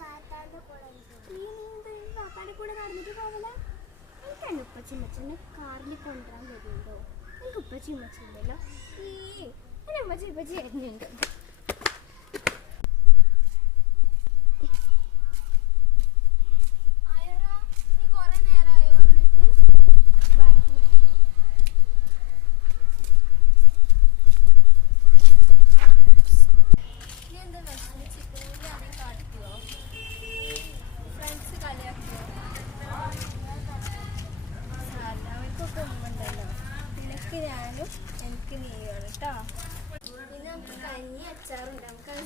പാപ്പാന്റെ കൂടെ നടന്നിട്ട് പോകല എനിക്ക് എൻ്റെ ഉപ്പച്ചിമ്മച്ചനെ കാറിൽ കൊണ്ടുവരാൻ വരുന്നുണ്ടോ? എനിക്ക് ഉപ്പച്ചിമ്മച്ചില്ലല്ലോ. എൻ്റെ ഉപ്പച്ചി വരുന്നുണ്ട്. ഞാനും എനിക്ക് നീയാണ് കേട്ടോ. പിന്നെ നമുക്ക് കഞ്ഞി അച്ചാറുണ്ട്, നമുക്ക് അത്